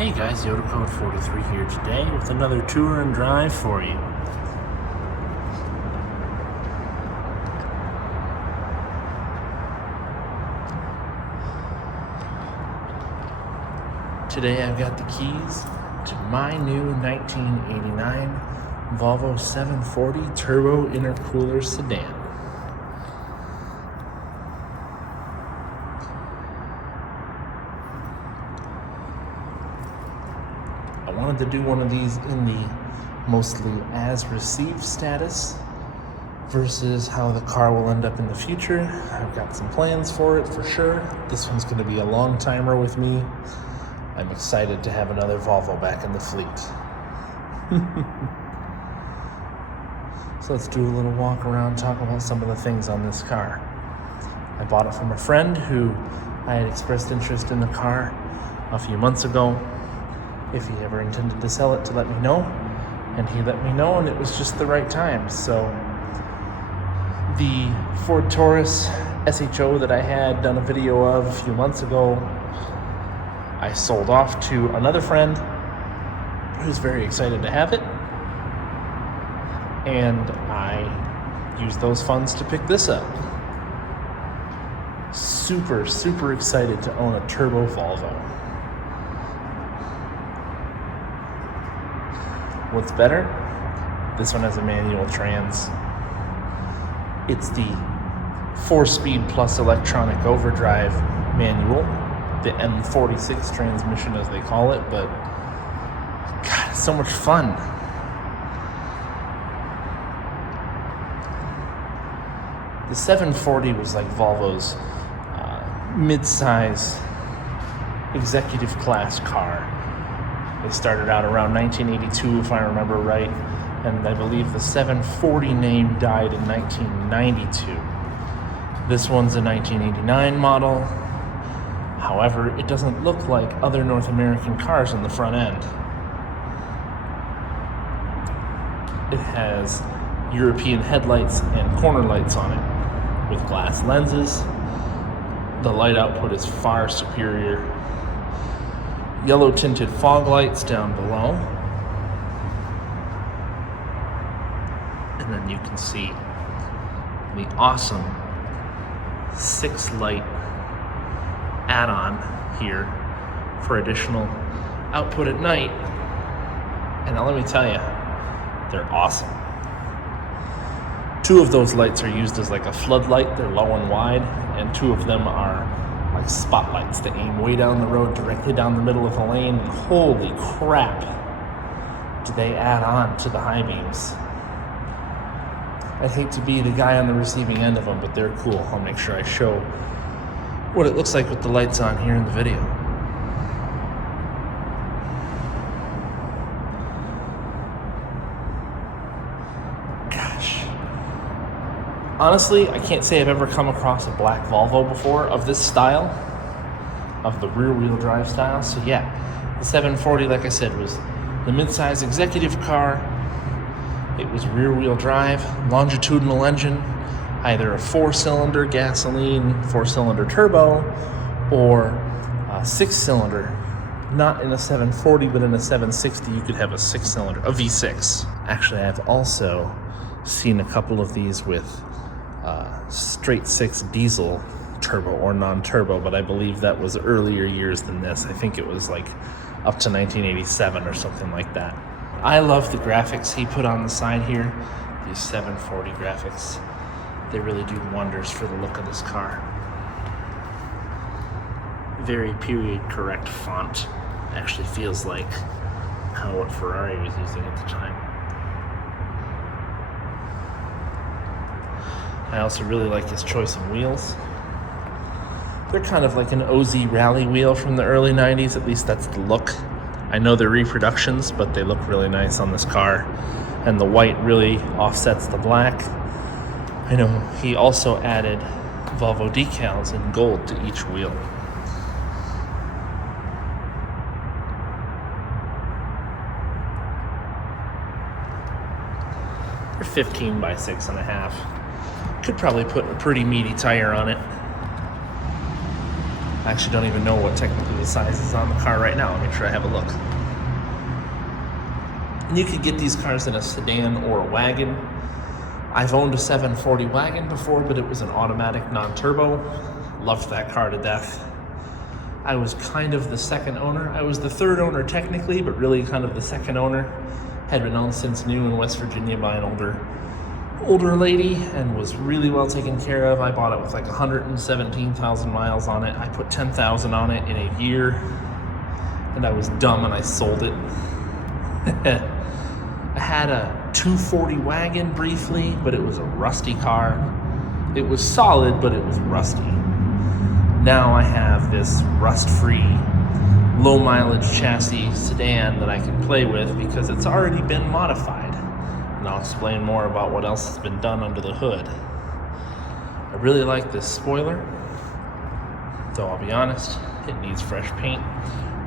Hey guys, Yoda Code 43 here today with another tour and drive for you. Today I've got the keys to my new 1989 Volvo 740 Turbo Intercooler sedan. I wanted to do one of these in the mostly as received status versus how the car will end up in the future. I've got some plans for it for sure. This one's going to be a long timer with me. I'm excited to have another Volvo back in the fleet. So let's do a little walk around, talk about some of the things on this car. I bought it from a friend who I had expressed interest in the car a few months ago. If he ever intended to sell it, to let me know. And he let me know, and it was just the right time. So the Ford Taurus SHO that I had done a video of a few months ago, I sold off to another friend who's very excited to have it. And I used those funds to pick this up. Super, super excited to own a turbo Volvo. What's better? This one has a manual trans. It's the 4-speed plus electronic overdrive manual, the M46 transmission as they call it, but God, it's so much fun. The 740 was like Volvo's mid-size executive class car. They started out around 1982, if I remember right, and I believe the 740 name died in 1992. This one's a 1989 model. However, it doesn't look like other North American cars on the front end. It has European headlights and corner lights on it with glass lenses. The light output is far superior. Yellow tinted fog lights down below. And then you can see the awesome 6-light add-on here for additional output at night. And now let me tell you, they're awesome. 2 of those lights are used as like a floodlight. They're low and wide, and 2 of them are like spotlights that aim way down the road, directly down the middle of the lane. And holy crap, do they add on to the high beams. I'd hate to be the guy on the receiving end of them, but they're cool. I'll make sure I show what it looks like with the lights on here in the video. Gosh. Honestly, I can't say I've ever come across a black Volvo before of this style, of the rear-wheel drive style. So yeah, the 740, like I said, was the mid-size executive car. It was rear-wheel drive, longitudinal engine, either a 4-cylinder gasoline, 4-cylinder turbo, or a 6-cylinder. Not in a 740, but in a 760, you could have a 6-cylinder, a V6. Actually, I've also seen a couple of these with straight 6 diesel turbo or non-turbo, but I believe that was earlier years than this. I think it was like up to 1987 or something like that. I love the graphics he put on the side here. These 740 graphics, they really do wonders for the look of this car. Very period correct font. Actually feels like kind of what Ferrari was using at the time. I also really like his choice of wheels. They're kind of like an OZ rally wheel from the early 90s, at least that's the look. I know they're reproductions, but they look really nice on this car. And the white really offsets the black. I know he also added Volvo decals in gold to each wheel. They're 15 by 6.5. Could probably put a pretty meaty tire on it. I actually don't even know what technically the size is on the car right now. I'll make sure I have a look. And you could get these cars in a sedan or a wagon. I've owned a 740 wagon before, but it was an automatic non-turbo. Loved that car to death. I was kind of the second owner. I was the third owner technically, but really kind of the second owner. Had been owned since new in West Virginia by an older lady and was really well taken care of. I bought it with like 117,000 miles on it. I put 10,000 on it in a year, and I was dumb and I sold it. I had a 240 wagon briefly, but it was a rusty car. It was solid, but it was rusty. Now I have this rust-free, low-mileage chassis sedan that I can play with because it's already been modified. And I'll explain more about what else has been done under the hood. I really like this spoiler, though I'll be honest, it needs fresh paint.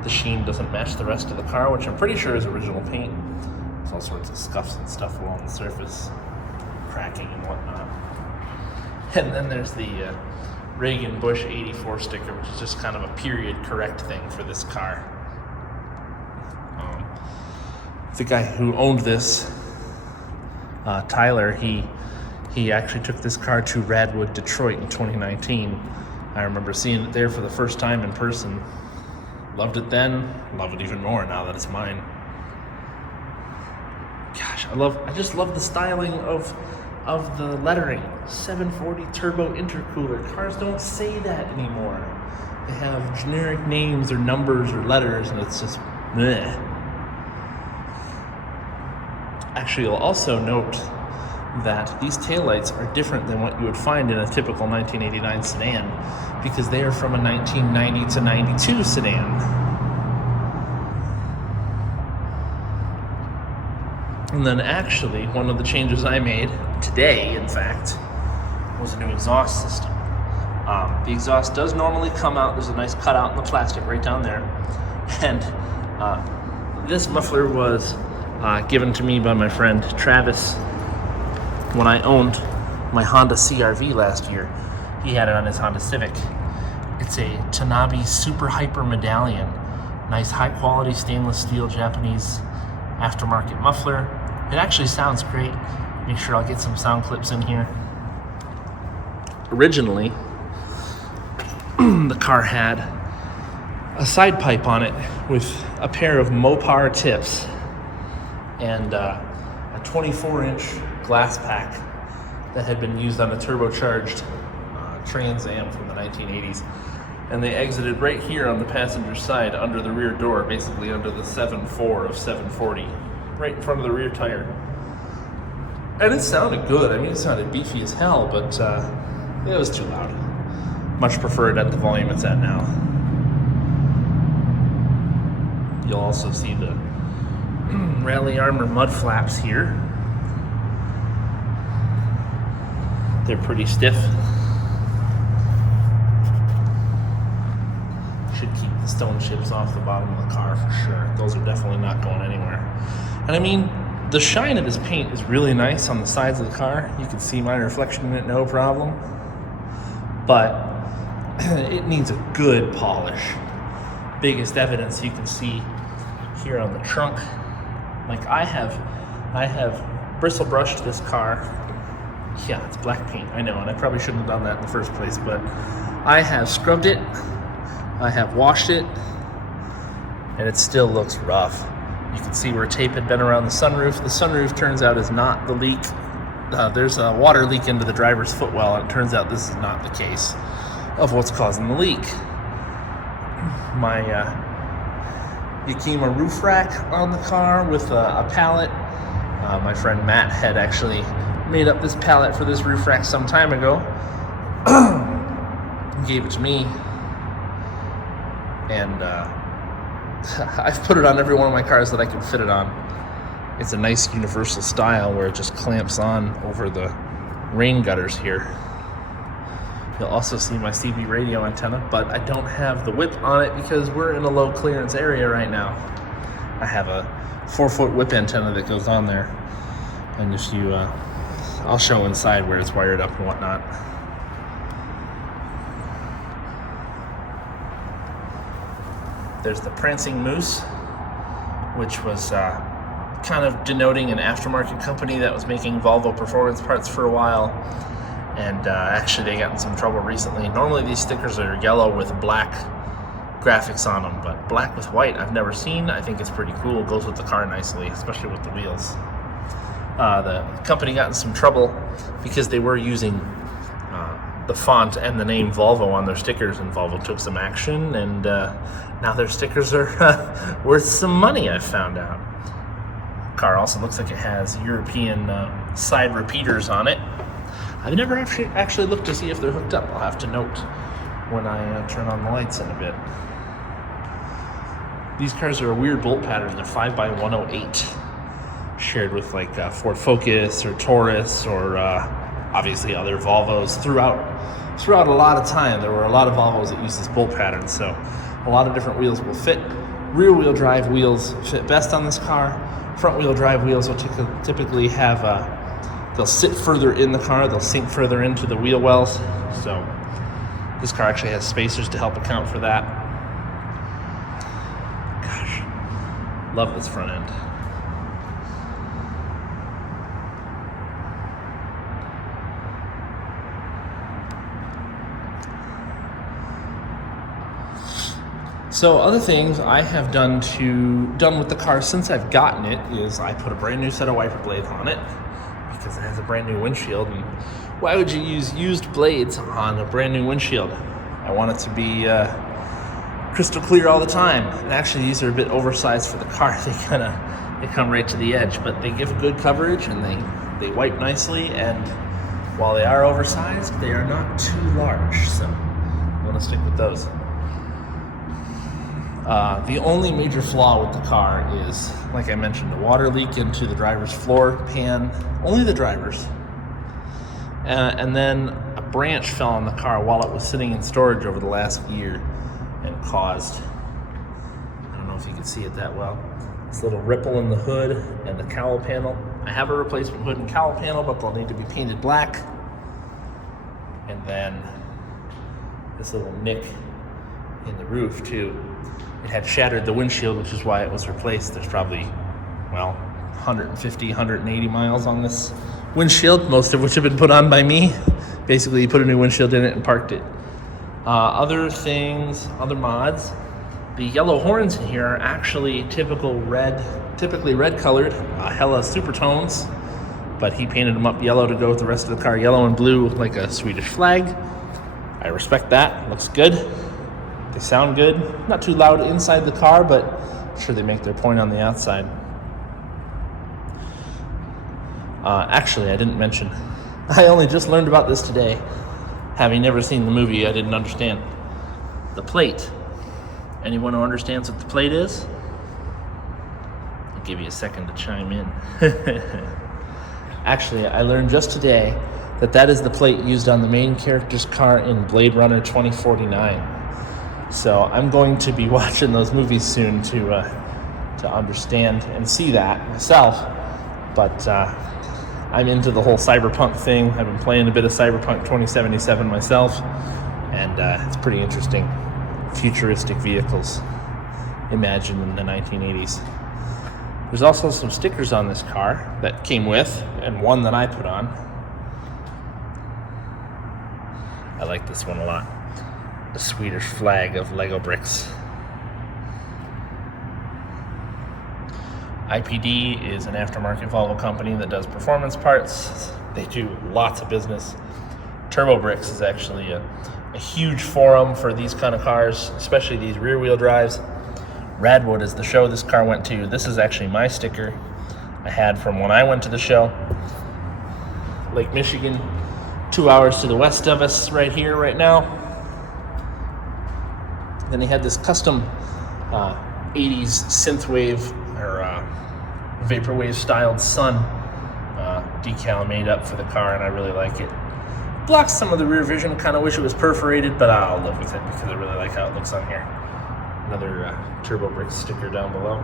The sheen doesn't match the rest of the car, which I'm pretty sure is original paint. There's all sorts of scuffs and stuff along the surface, cracking and whatnot. And then there's the Reagan Bush 84 sticker, which is just kind of a period correct thing for this car. The guy who owned this, Tyler, he actually took this car to Radwood, Detroit in 2019. I remember seeing it there for the first time in person. Loved it then, love it even more now that it's mine. Gosh, I just love the styling of the lettering. 740 turbo intercooler. Cars don't say that anymore. They have generic names or numbers or letters, and it's just meh. Actually, you'll also note that these taillights are different than what you would find in a typical 1989 sedan because they are from a 1990 to 92 sedan. And then actually, one of the changes I made today, in fact, was a new exhaust system. The exhaust does normally come out. There's a nice cutout in the plastic right down there. And this muffler was given to me by my friend Travis when I owned my Honda CR-V last year. He had it on his Honda Civic. It's a Tanabe Super Hyper Medallion. Nice high quality stainless steel Japanese aftermarket muffler. It actually sounds great. Make sure I'll get some sound clips in here. Originally, the car had a side pipe on it with a pair of Mopar tips and a 24-inch glass pack that had been used on a turbocharged Trans Am from the 1980s. And they exited right here on the passenger side under the rear door, basically under the 7.4 of 740, right in front of the rear tire. And it sounded good. I mean, it sounded beefy as hell, but it was too loud. Much prefer it at the volume it's at now. You'll also see the Rally Armor mud flaps here. They're pretty stiff. Should keep the stone chips off the bottom of the car for sure. Those are definitely not going anywhere. And I mean, the shine of this paint is really nice on the sides of the car. You can see my reflection in it, no problem. But it needs a good polish. Biggest evidence you can see here on the trunk. Like I have bristle brushed this car. Yeah, it's black paint, I know, and I probably shouldn't have done that in the first place, but I have scrubbed it, I have washed it, and it still looks rough. You can see where tape had been around the sunroof. The sunroof turns out is not the leak. There's a water leak into the driver's footwell, and it turns out this is not the case of what's causing the leak. My Yakima roof rack on the car with a pallet. My friend Matt had actually made up this pallet for this roof rack some time ago. Gave it to me, and I've put it on every one of my cars that I can fit it on. It's a nice universal style where it just clamps on over the rain gutters here. You'll also see my CB radio antenna, but I don't have the whip on it because we're in a low clearance area right now. I have a 4-foot whip antenna that goes on there, and if you I'll show inside where it's wired up and whatnot. There's the Prancing Moose, which was kind of denoting an aftermarket company that was making Volvo performance parts for a while. And actually they got in some trouble recently. Normally these stickers are yellow with black graphics on them, but black with white I've never seen. I think it's pretty cool. It goes with the car nicely, especially with the wheels. The company got in some trouble because they were using the font and the name Volvo on their stickers, and Volvo took some action, and now their stickers are worth some money, I've found out. Car also looks like it has European side repeaters on it. I've never actually looked to see if they're hooked up. I'll have to note when I turn on the lights in a bit. These cars are a weird bolt pattern. They're 5x108, shared with like Ford Focus or Taurus or obviously other Volvos. Throughout a lot of time, there were a lot of Volvos that use this bolt pattern, so a lot of different wheels will fit. Rear wheel drive wheels fit best on this car. Front wheel drive wheels will typically have they'll sit further in the car, they'll sink further into the wheel wells. So this car actually has spacers to help account for that. Gosh, love this front end. So other things I have done with the car since I've gotten it is I put a brand new set of wiper blades on it because it has a brand new windshield. And why would you use used blades on a brand new windshield? I want it to be crystal clear all the time. And actually, these are a bit oversized for the car. They come right to the edge, but they give good coverage and they wipe nicely. And while they are oversized, they are not too large. So I'm going to stick with those. The only major flaw with the car is, like I mentioned, a water leak into the driver's floor pan, only the driver's. And then a branch fell on the car while it was sitting in storage over the last year and caused, I don't know if you can see it that well, this little ripple in the hood and the cowl panel. I have a replacement hood and cowl panel, but they'll need to be painted black. And then this little nick in the roof too. It had shattered the windshield, which is why it was replaced. There's probably, 150, 180 miles on this windshield, most of which have been put on by me. Basically, you put a new windshield in it and parked it. Other things, other mods. The yellow horns in here are actually typically red colored, hella supertones, but he painted them up yellow to go with the rest of the car, yellow and blue like a Swedish flag. I respect that, looks good. They sound good. Not too loud inside the car, but I'm sure they make their point on the outside. Actually, I didn't mention, I only just learned about this today. Having never seen the movie, I didn't understand. The plate. Anyone who understands what the plate is? I'll give you a second to chime in. Actually, I learned just today that is the plate used on the main character's car in Blade Runner 2049. So I'm going to be watching those movies soon to understand and see that myself. But I'm into the whole cyberpunk thing. I've been playing a bit of Cyberpunk 2077 myself, and it's pretty interesting. Futuristic vehicles imagined in the 1980s. There's also some stickers on this car that came with, and one that I put on. I like this one a lot. The Swedish flag of Lego bricks. IPD is an aftermarket Volvo company that does performance parts. They do lots of business. Turbo Bricks is actually a huge forum for these kind of cars, especially these rear wheel drives. Radwood is the show this car went to. This is actually my sticker I had from when I went to the show. Lake Michigan, 2 hours to the west of us right here, right now. Then he had this custom 80s synthwave or vaporwave styled sun decal made up for the car, and I really like it. Blocks some of the rear vision, kind of wish it was perforated, but I'll live with it because I really like how it looks on here. Another Turbo Brick sticker down below.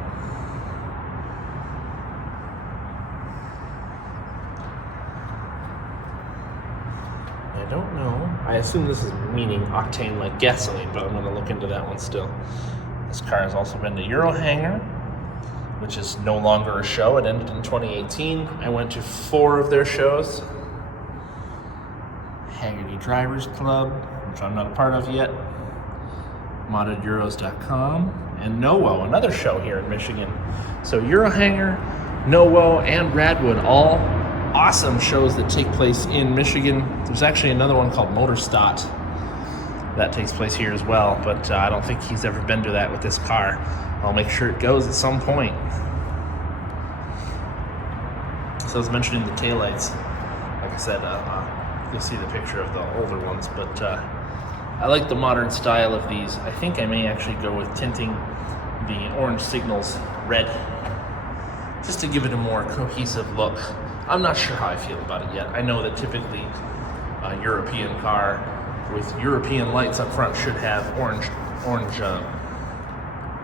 I don't know. I assume this is meaning octane like gasoline, but I'm going to look into that one still. This car has also been to Eurohanger, which is no longer a show. It ended in 2018. I went to 4 of their shows. Haggerty Drivers Club, which I'm not a part of yet. ModdedEuros.com, and NOWO, another show here in Michigan. So Eurohanger, NOWO, and Radwood, all awesome shows that take place in Michigan. There's actually another one called Motorstat that takes place here as well, but I don't think he's ever been to that with this car. I'll make sure it goes at some point. So I was mentioning the taillights. Like I said, you'll see the picture of the older ones, but I like the modern style of these. I think I may actually go with tinting the orange signals red, just to give it a more cohesive look. I'm not sure how I feel about it yet. I know that typically a European car with European lights up front should have orange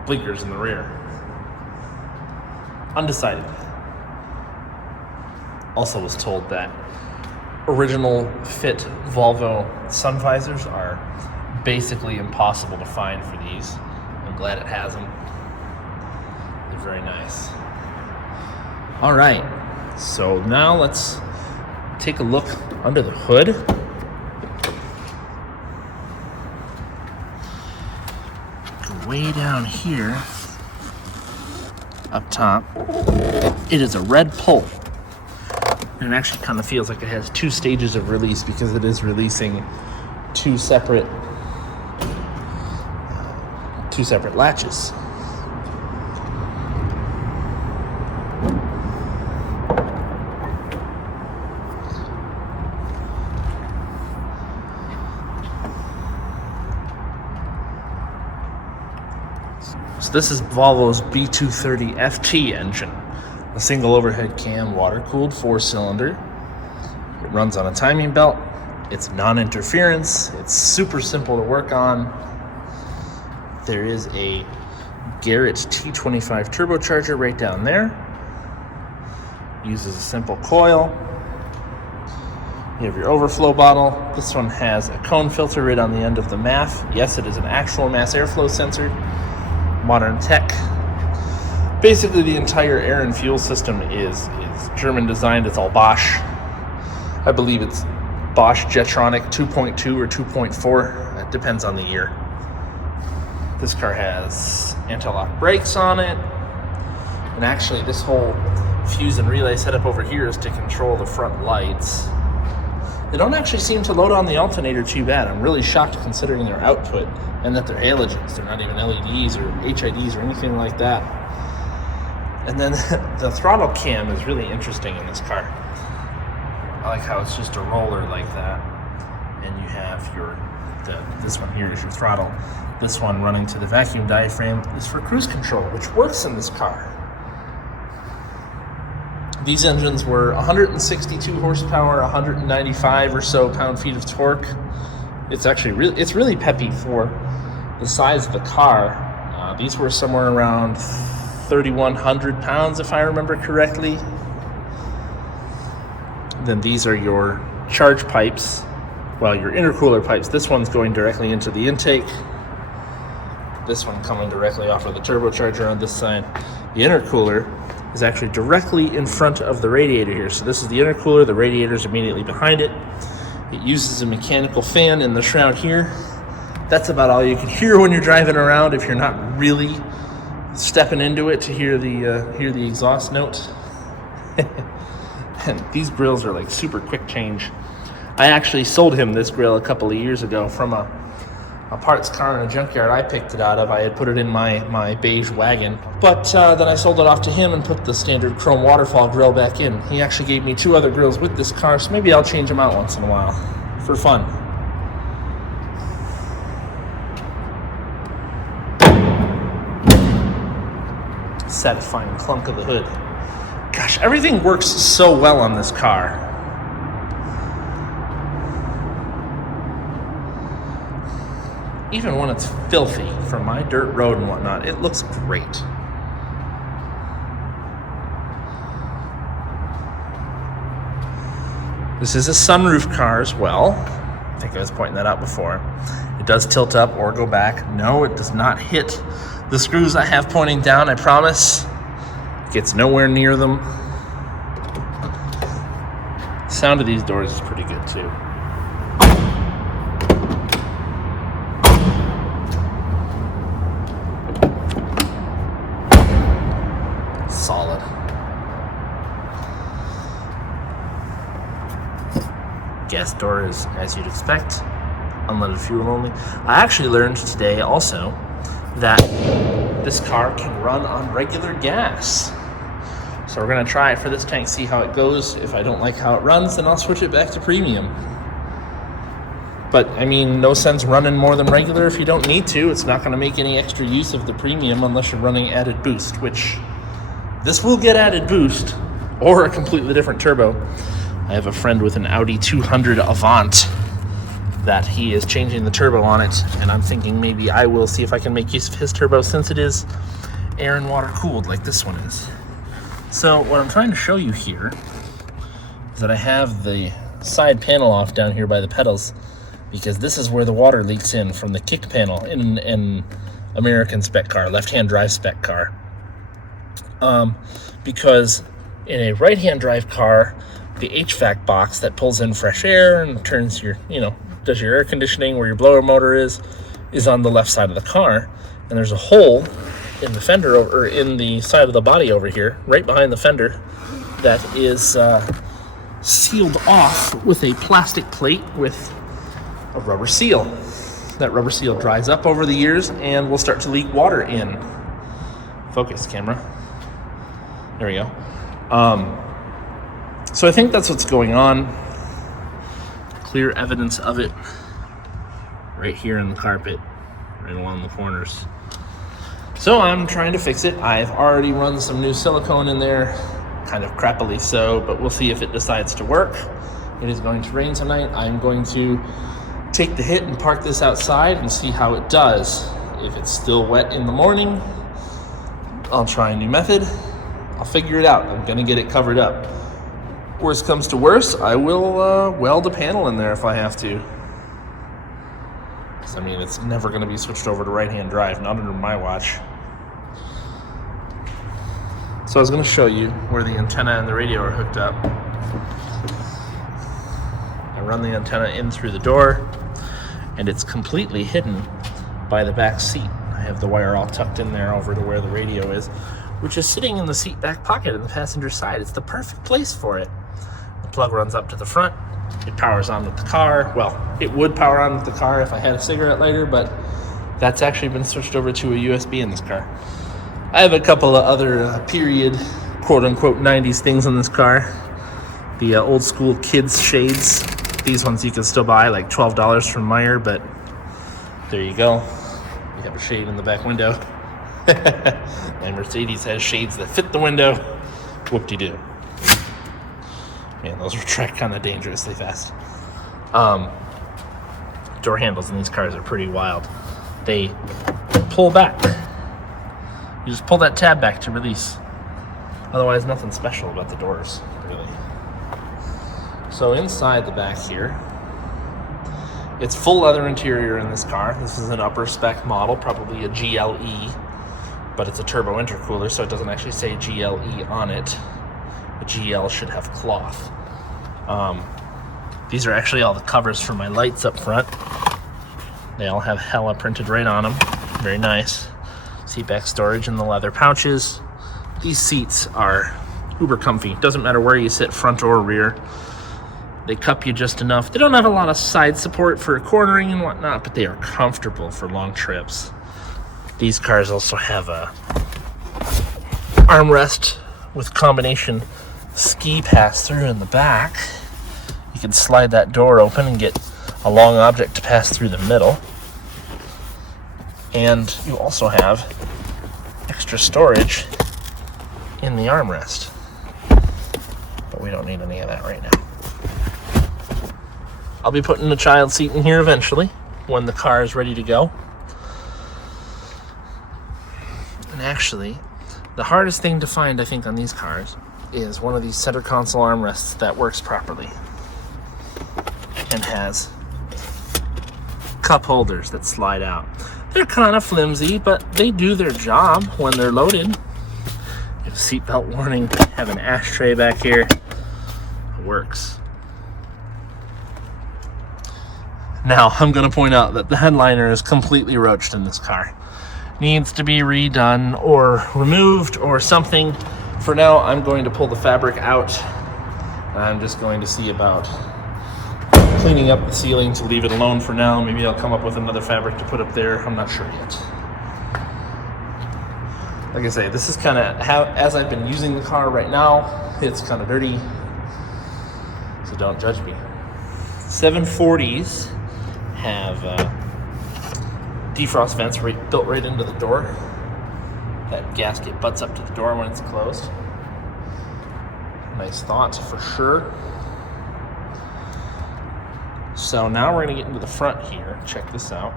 blinkers in the rear. Undecided. Also was told that original fit Volvo sun visors are basically impossible to find for these. I'm glad it has them. They're very nice. All right, so now let's take a look under the hood. Go way down here, up top. It is a red pull. And it actually kind of feels like it has 2 stages of release because it is releasing two separate latches. So this is Volvo's B230 FT engine. A single overhead cam, water-cooled 4-cylinder. It runs on a timing belt. It's non-interference. It's super simple to work on. There is a Garrett T25 turbocharger right down there. Uses a simple coil. You have your overflow bottle. This one has a cone filter right on the end of the MAF. Yes, it is an actual mass airflow sensor. Modern tech. Basically, the entire air and fuel system is German designed. It's all Bosch. I believe it's Bosch Jetronic 2.2 or 2.4. It depends on the year. This car has anti-lock brakes on it. And actually, this whole fuse and relay setup over here is to control the front lights. They don't actually seem to load on the alternator too bad. I'm really shocked considering their output and that they're halogens. They're not even LEDs or HIDs or anything like that. And then the throttle cam is really interesting in this car. I like how it's just a roller like that. And you have this one here is your throttle. This one running to the vacuum diaphragm is for cruise control, which works in this car. These engines were 162 horsepower, 195 or so pound-feet of torque. It's actually really peppy for the size of the car. These were somewhere around 3,100 pounds, if I remember correctly. Then these are your charge pipes, well, your intercooler pipes. This one's going directly into the intake. This one coming directly off of the turbocharger on this side. The intercooler is actually directly in front of the radiator here. So this is the intercooler, the radiator's immediately behind it. It uses a mechanical fan in the shroud here. That's about all you can hear when you're driving around if you're not really stepping into it to hear the exhaust note. And these grills are like super quick change. I actually sold him this grill a couple of years ago from a parts car in a junkyard I picked it out of. I had put it in my beige wagon, but then I sold it off to him and put the standard chrome waterfall grill back in. He actually gave me 2 other grills with this car, so maybe I'll change them out once in a while for fun. Satisfying clunk of the hood. Gosh, everything works so well on this car. Even when it's filthy from my dirt road and whatnot, it looks great. This is a sunroof car as well. I think I was pointing that out before. It does tilt up or go back. No, it does not hit The screws I have pointing down, I promise, gets nowhere near them. Sound of these doors is pretty good too. Solid. Gas door is as you'd expect, unleaded fuel only. I actually learned today also that this car can run on regular gas. So we're gonna try it for this tank, see how it goes. If I don't like how it runs, then I'll switch it back to premium. But I mean, no sense running more than regular if you don't need to. It's not gonna make any extra use of the premium unless you're running added boost, which this will get added boost or a completely different turbo. I have a friend with an Audi 200 Avant that he is changing the turbo on it, and I'm thinking maybe I will see if I can make use of his turbo since it is air and water cooled like this one is. So what I'm trying to show you here is that I have the side panel off down here by the pedals, because this is where the water leaks in from the kick panel in an American spec car, left-hand drive spec car. Because in a right-hand drive car, the HVAC box that pulls in fresh air and turns your, does your air conditioning where your blower motor is on the left side of the car. And there's a hole in the fender or in the side of the body over here, right behind the fender, that is sealed off with a plastic plate with a rubber seal. That rubber seal dries up over the years and will start to leak water in. Focus, camera. There we go. So I think that's what's going on. Clear evidence of it right here in the carpet, right along the corners. So I'm trying to fix it. I've already run some new silicone in there, kind of crappily so, but we'll see if it decides to work. It is going to rain tonight. I'm going to take the hit and park this outside and see how it does. If it's still wet in the morning, I'll try a new method. I'll figure it out. I'm gonna get it covered up. Worst comes to worst, I will weld a panel in there if I have to. I mean, it's never going to be switched over to right-hand drive, not under my watch. So I was going to show you where the antenna and the radio are hooked up. I run the antenna in through the door, and it's completely hidden by the back seat. I have the wire all tucked in there over to where the radio is, which is sitting in the seat back pocket in the passenger side. It's the perfect place for it. The plug runs up to the front. It powers on with the car. Well, it would power on with the car if I had a cigarette lighter, but that's actually been switched over to a USB in this car. I have a couple of other period, quote-unquote, 90s things in this car. The old school kids shades. These ones you can still buy, like $12 from Meijer, but there you go. You have a shade in the back window. And Mercedes has shades that fit the window. Whoop-de-doo. Man, those retract kind of dangerously fast. Door handles in these cars are pretty wild. They pull back. You just pull that tab back to release. Otherwise, nothing special about the doors, really. So inside the back here, it's full leather interior in this car. This is an upper spec model, probably a GLE, but it's a turbo intercooler, so it doesn't actually say GLE on it. A GL should have cloth. These are actually all the covers for my lights up front. They all have Hella printed right on them. Very nice. Seat back storage in the leather pouches. These seats are uber comfy. Doesn't matter where you sit, front or rear. They cup you just enough. They don't have a lot of side support for cornering and whatnot, but they are comfortable for long trips. These cars also have a armrest with combination ski pass-through in the back. You can slide that door open and get a long object to pass through the middle. And you also have extra storage in the armrest. But we don't need any of that right now. I'll be putting a child seat in here eventually when the car is ready to go. And actually, the hardest thing to find, I think, on these cars is one of these center console armrests that works properly and has cup holders that slide out. They're kind of flimsy, but they do their job when they're loaded. You have a seatbelt warning, have an ashtray back here. It works. Now, I'm going to point out that the headliner is completely roached in this car. Needs to be redone or removed or something. For now, I'm going to pull the fabric out. I'm just going to see about cleaning up the ceiling to leave it alone for now. Maybe I'll come up with another fabric to put up there. I'm not sure yet. Like I say, this is kind of how, as I've been using the car right now, it's kind of dirty. So don't judge me. 740s have defrost vents built right into the door. That gasket butts up to the door when it's closed. Nice thought for sure. So now we're going to get into the front here. Check this out.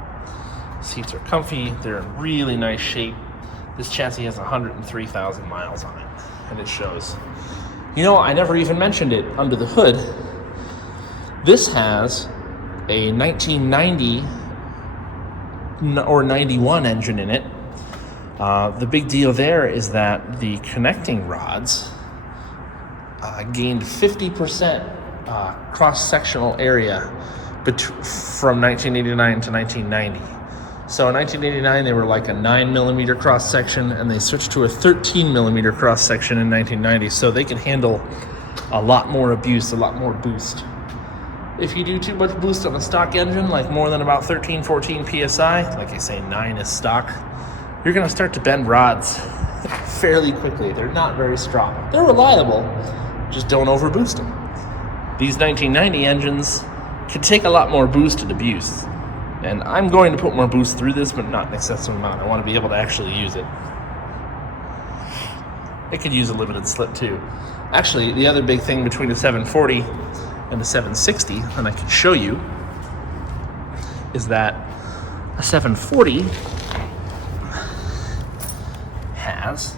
Seats are comfy. They're in really nice shape. This chassis has 103,000 miles on it, and it shows. You know, I never even mentioned it under the hood. This has a 1990 or 91 engine in it. The big deal there is that the connecting rods gained 50% cross-sectional area from 1989 to 1990. So in 1989, they were like a 9mm cross-section, and they switched to a 13mm cross-section in 1990, so they can handle a lot more abuse, a lot more boost. If you do too much boost on a stock engine, like more than about 13, 14 PSI, like I say, 9 is stock, you're gonna start to bend rods fairly quickly. They're not very strong. They're reliable, just don't overboost them. These 1990 engines could take a lot more boost and abuse. And I'm going to put more boost through this, but not an excessive amount. I want to be able to actually use it. It could use a limited slip too. Actually, the other big thing between the 740 and the 760, and I can show you, is that a 740 has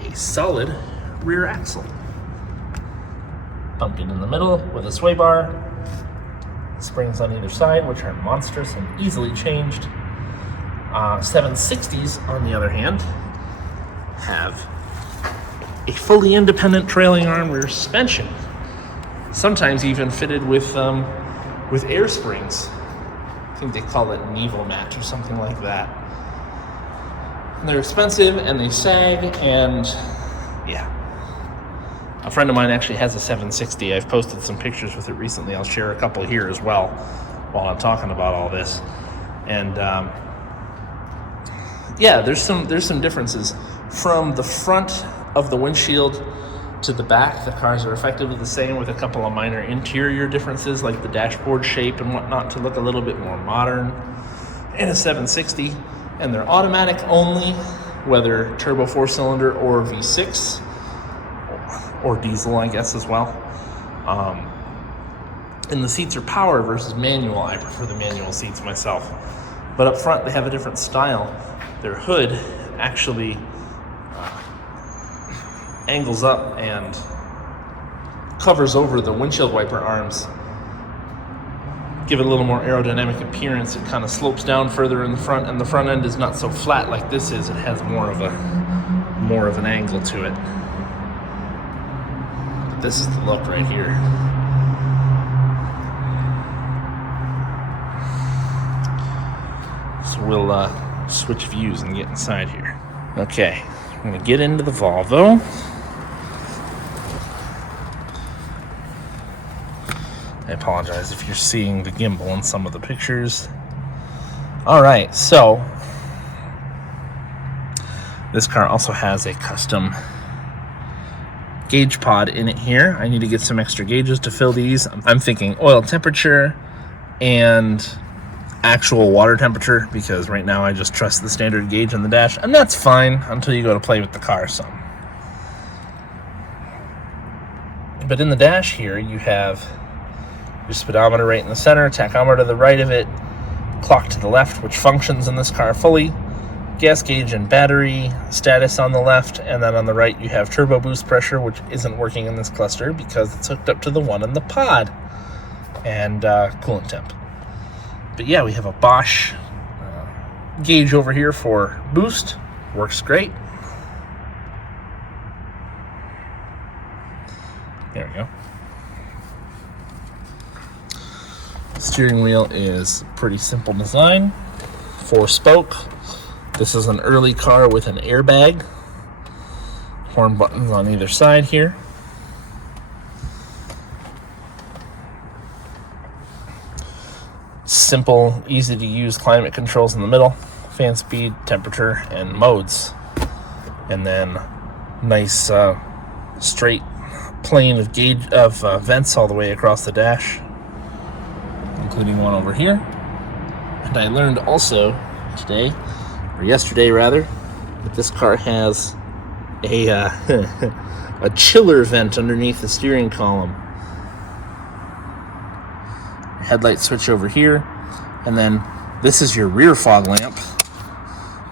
a solid rear axle. Pumpkin in the middle with a sway bar, springs on either side, which are monstrous and easily changed. 760s, on the other hand, have a fully independent trailing arm rear suspension, sometimes even fitted with air springs. I think they call it Nevomat or something like that. And they're expensive and they sag, and yeah. A friend of mine actually has a 760. I've posted some pictures with it recently. I'll share a couple here as well while I'm talking about all this. And yeah, there's some differences. From the front of the windshield to the back, the cars are effectively the same, with a couple of minor interior differences like the dashboard shape and whatnot to look a little bit more modern in a 760. And they're automatic only, whether turbo 4-cylinder or V6. Or diesel, I guess, as well. And the seats are power versus manual. I prefer the manual seats myself. But up front, they have a different style. Their hood actually angles up and covers over the windshield wiper arms. Give it a little more aerodynamic appearance. It kind of slopes down further in the front, and the front end is not so flat like this is. It has more of an angle to it. This is the look right here. So we'll switch views and get inside here. Okay, I'm gonna get into the Volvo. I apologize if you're seeing the gimbal in some of the pictures. All right, so this car also has a custom gauge pod in it here. I need to get some extra gauges to fill these. I'm thinking oil temperature and actual water temperature, because right now I just trust the standard gauge on the dash, and that's fine until you go to play with the car some. But in the dash here, you have your speedometer right in the center, tachometer to the right of it, clock to the left, which functions in this car fully, gas gauge and battery status on the left, and then on the right you have turbo boost pressure, which isn't working in this cluster because it's hooked up to the one in the pod, and coolant temp. But yeah, we have a Bosch gauge over here for boost. Works great. There we go. Steering wheel is pretty simple design. 4-spoke. This is an early car with an airbag. Horn buttons on either side here. Simple, easy to use climate controls in the middle. Fan speed, temperature, and modes. And then nice straight plane of vents all the way across the dash, including one over here. And I learned also today, or yesterday rather, that this car has a a chiller vent underneath the steering column. Headlight switch over here, and then this is your rear fog lamp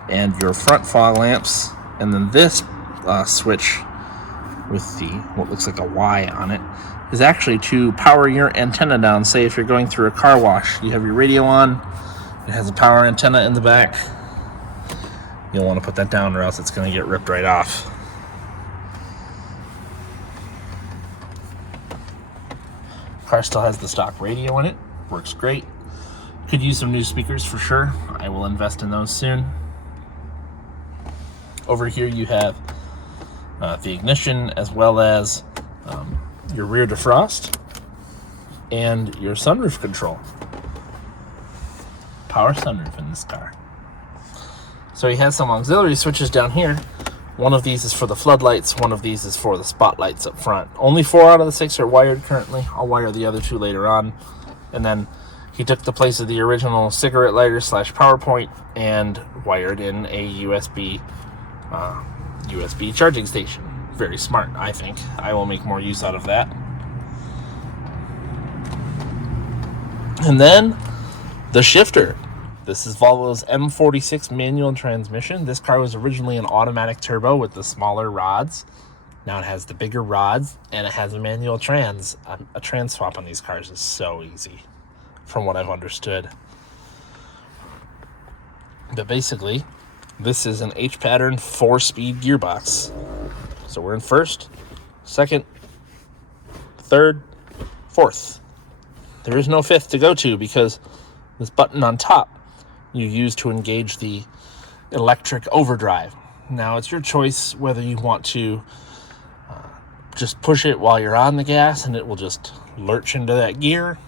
and your front fog lamps, and then this switch with the what looks like a Y on it is actually to power your antenna down. Say if you're going through a car wash, you have your radio on, it has a power antenna in the back. You'll want to put that down or else it's going to get ripped right off. Car still has the stock radio in it. Works great. Could use some new speakers for sure. I will invest in those soon. Over here you have the ignition, as well as your rear defrost and your sunroof control. Power sunroof in this car. So he has some auxiliary switches down here. One of these is for the floodlights, one of these is for the spotlights up front. Only 4 out of the 6 are wired currently. I'll wire the other 2 later on. And then he took the place of the original cigarette lighter / power point and wired in a USB charging station. Very smart, I think. I will make more use out of that. And then the shifter. This is Volvo's M46 manual transmission. This car was originally an automatic turbo with the smaller rods. Now it has the bigger rods, and it has a manual trans. A trans swap on these cars is so easy, from what I've understood. But basically, this is an H-pattern 4-speed gearbox. So we're in first, second, third, fourth. There is no fifth to go to because this button on top you use to engage the electric overdrive. Now it's your choice whether you want to just push it while you're on the gas and it will just lurch into that gear.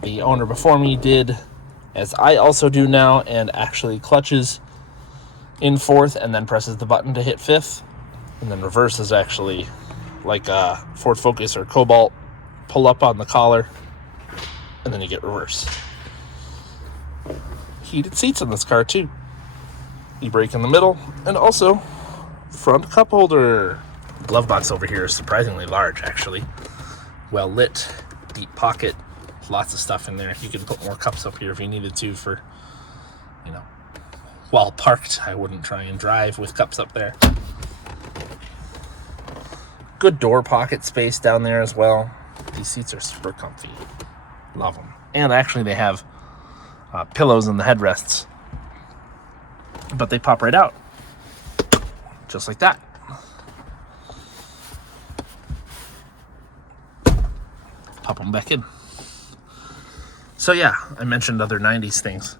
The owner before me did as I also do now, and actually clutches in fourth and then presses the button to hit fifth. And then reverse is actually like a Ford Focus or Cobalt. Pull up on the collar and then you get reverse. Heated seats in this car too. E-brake in the middle, and also front cup holder. Glove box over here is surprisingly large, actually. Well lit, deep pocket, lots of stuff in there. You can put more cups up here if you needed to for, while parked. I wouldn't try and drive with cups up there. Good door pocket space down there as well. These seats are super comfy. Love them. And actually they have pillows in the headrests, but they pop right out just like that. Pop them back in. So yeah, I mentioned other 90s things.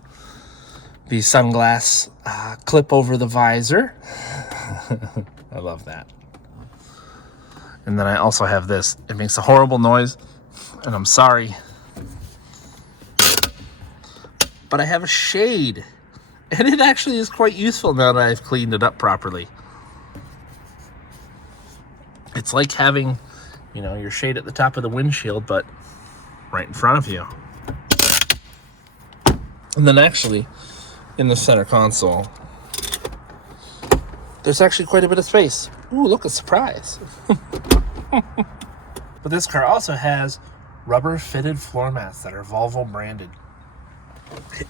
The sunglass clip over the visor. I love that. And then I also have this. It makes a horrible noise, and I'm sorry, but I have a shade, and it actually is quite useful now that I've cleaned it up properly. It's like having, your shade at the top of the windshield, but right in front of you. And then actually, in the center console, there's actually quite a bit of space. Ooh, look, a surprise. But this car also has rubber fitted floor mats that are Volvo branded.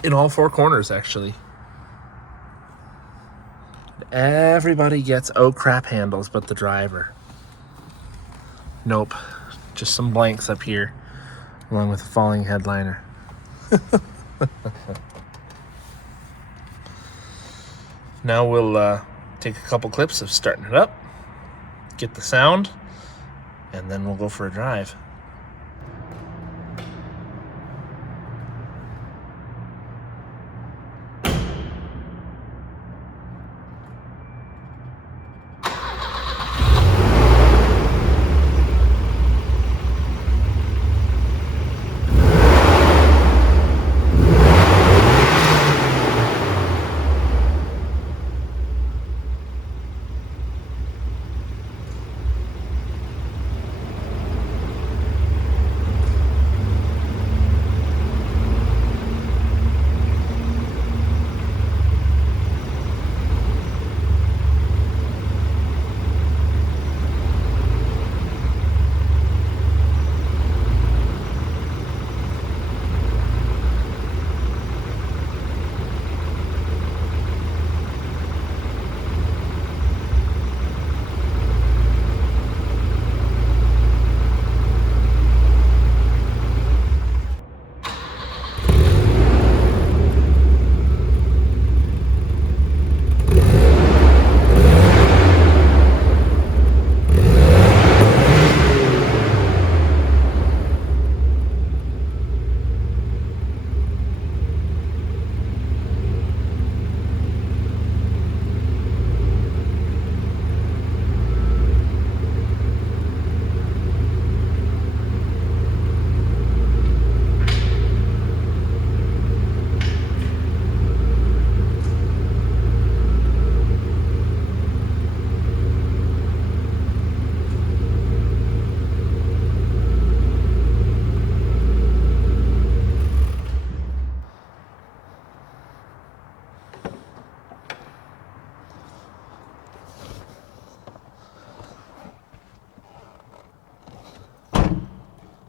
In all 4 corners, actually. Everybody gets oh crap handles but the driver. Nope. Just some blanks up here, along with a falling headliner. Now we'll take a couple clips of starting it up, get the sound, and then we'll go for a drive.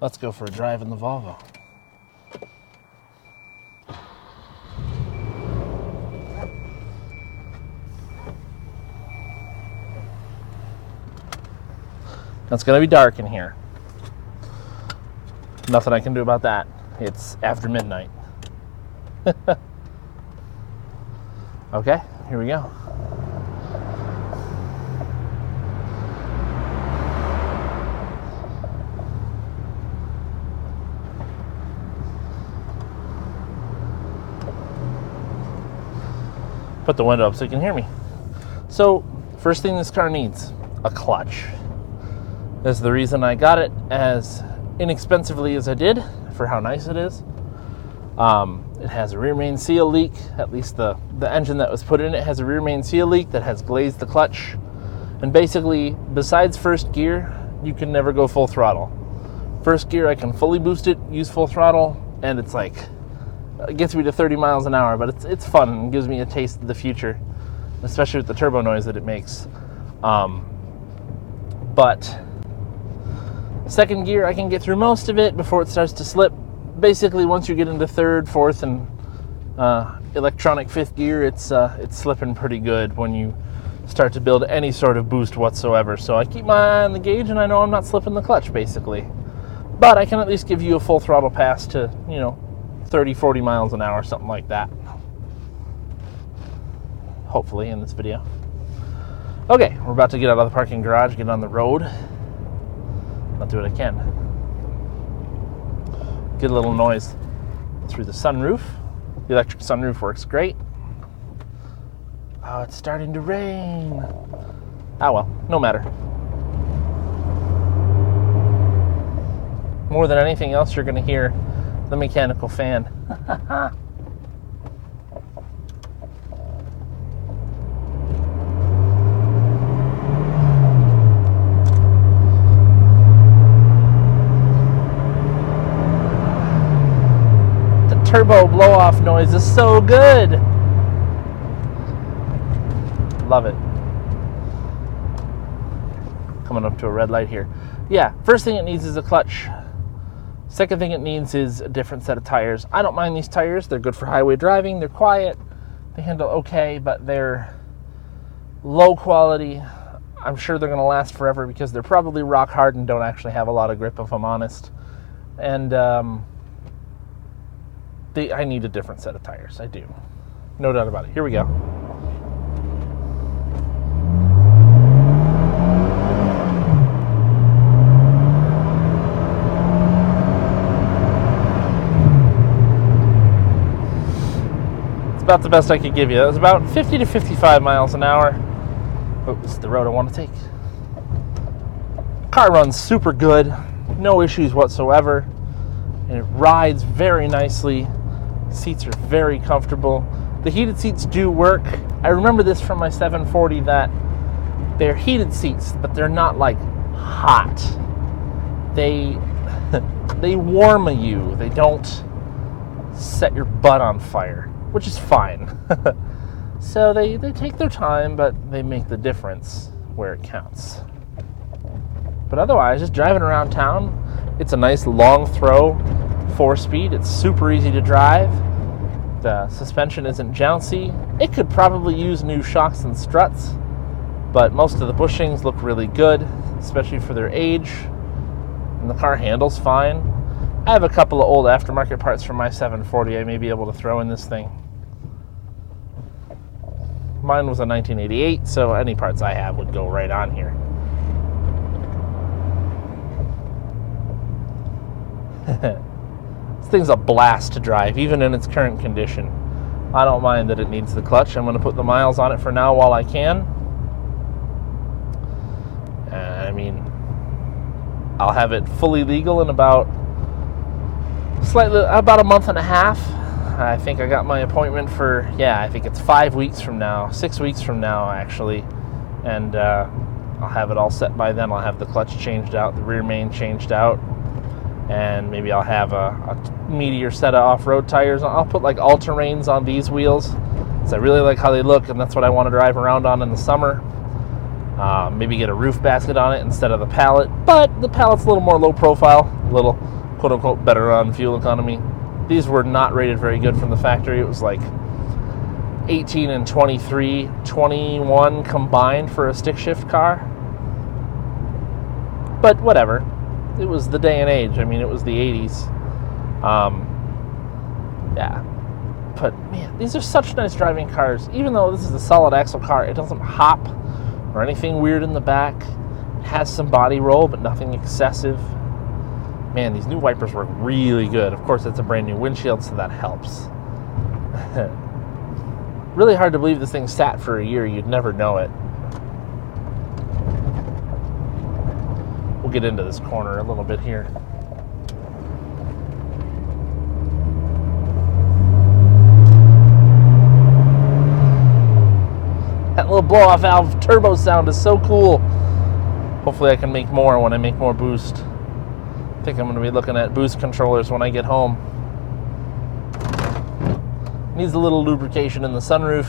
Let's go for a drive in the Volvo. It's gonna be dark in here. Nothing I can do about that. It's after midnight. Okay, here we go. Put the window up so you can hear me. So, first thing this car needs, a clutch. That's the reason I got it as inexpensively as I did for how nice it is. It has a rear main seal leak. At least the engine that was put in it has a rear main seal leak that has glazed the clutch. And basically, besides first gear, you can never go full throttle. First gear, I can fully boost it, use full throttle, and it's like, it gets me to 30 miles an hour, but it's fun and gives me a taste of the future, especially with the turbo noise that it makes. But second gear, I can get through most of it before it starts to slip. Basically, once you get into third, fourth, and electronic fifth gear, it's slipping pretty good when you start to build any sort of boost whatsoever. So I keep my eye on the gauge, and I know I'm not slipping the clutch, basically. But I can at least give you a full throttle pass to, 30, 40 miles an hour, something like that. Hopefully in this video. Okay, we're about to get out of the parking garage, get on the road. I'll do what I can. Get a little noise through the sunroof. The electric sunroof works great. Oh, it's starting to rain. Ah well, no matter. More than anything else, you're going to hear the mechanical fan. The turbo blow-off noise is so good. Love it. Coming up to a red light here. Yeah, first thing it needs is a clutch. Second thing it needs is a different set of tires. I don't mind these tires. They're good for highway driving. They're quiet. They handle okay, but they're low quality. I'm sure they're going to last forever because they're probably rock hard and don't actually have a lot of grip, if I'm honest. And I need a different set of tires. I do. No doubt about it. Here we go. about the best I could give you. It was about 50 to 55 miles an hour. Oh, this is the road I want to take. Car runs super good, no issues whatsoever, and it rides very nicely. Seats are very comfortable. The heated seats do work. I remember this from my 740 that they're heated seats, but they're not like hot. They warm you. They don't set your butt on fire, which is fine. So they take their time, but they make the difference where it counts. But otherwise, just driving around town, it's a nice long throw 4-speed. It's super easy to drive. The suspension isn't jouncy. It could probably use new shocks and struts, but most of the bushings look really good, especially for their age. And the car handles fine. I have a couple of old aftermarket parts from my 740 I may be able to throw in this thing. Mine was a 1988, so any parts I have would go right on here. This thing's a blast to drive, even in its current condition. I don't mind that it needs the clutch. I'm going to put the miles on it for now while I can. I mean, I'll have it fully legal in about a month and a half. I think I got my appointment for, I think it's 5 weeks from now, 6 weeks from now actually, and I'll have it all set by then. I'll have the clutch changed out, the rear main changed out, and maybe I'll have a meatier set of off-road tires. I'll put like all-terrains on these wheels, because I really like how they look, and that's what I want to drive around on in the summer. Maybe get a roof basket on it instead of the pallet, but the pallet's a little more low profile, a little quote-unquote better on fuel economy. These were not rated very good from the factory. It was like 18 and 23, 21 combined for a stick shift car. But whatever. It was the day and age. I mean, it was the 80s. Yeah. But man, these are such nice driving cars. Even though this is a solid axle car, it doesn't hop or anything weird in the back. It has some body roll, but nothing excessive. Man, these new wipers work really good. Of course, it's a brand new windshield, so that helps. Really hard to believe this thing sat for a year. You'd never know it. We'll get into this corner a little bit here. That little blow-off valve turbo sound is so cool. Hopefully I can make more when I make more boost. I think I'm going to be looking at boost controllers when I get home. Needs a little lubrication in the sunroof.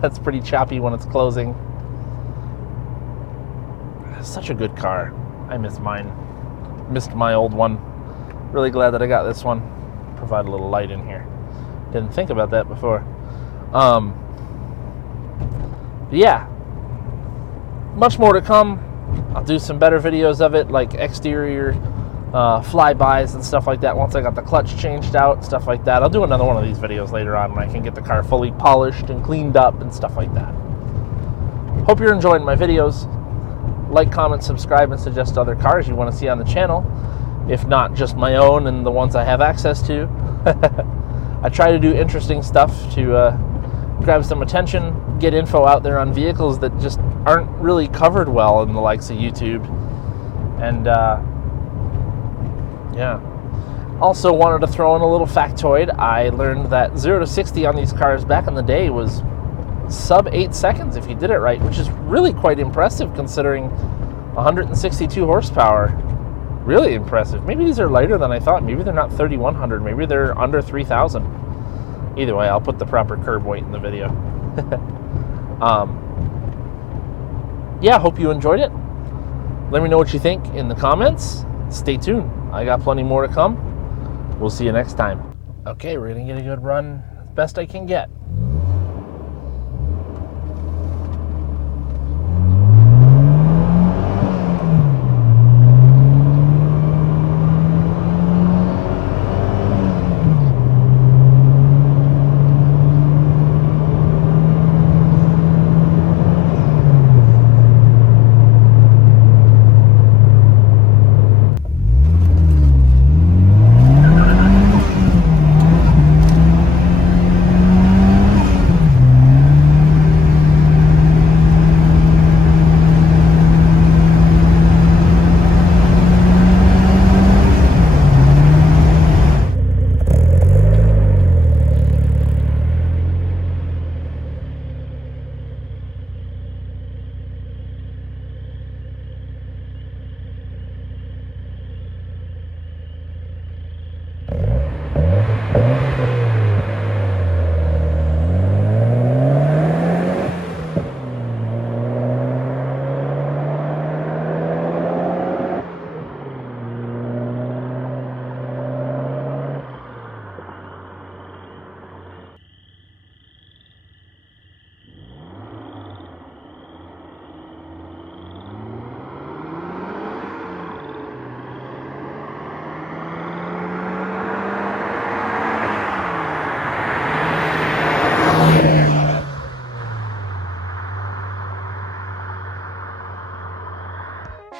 That's pretty choppy when it's closing. Such a good car. I miss mine. Missed my old one. Really glad that I got this one. Provide a little light in here. Didn't think about that before. Yeah. Much more to come. I'll do some better videos of it, like exterior flybys and stuff like that once I got the clutch changed out, stuff like that. I'll do another one of these videos later on when I can get the car fully polished and cleaned up and stuff like that. Hope you're enjoying my videos. Like, comment, subscribe, and suggest other cars you want to see on the channel, if not just my own and the ones I have access to. I try to do interesting stuff to grab some attention, get info out there on vehicles that just aren't really covered well in the likes of YouTube. And yeah. Also wanted to throw in a little factoid. I learned that 0 to 60 on these cars back in the day was sub 8 seconds if you did it right, which is really quite impressive considering 162 horsepower. Really impressive. Maybe these are lighter than I thought. Maybe they're not 3,100. Maybe they're under 3,000. Either way, I'll put the proper curb weight in the video. Yeah, hope you enjoyed it. Let me know what you think in the comments. Stay tuned. I got plenty more to come. We'll see you next time. Okay, we're going to get a good run as best I can get.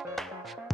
it.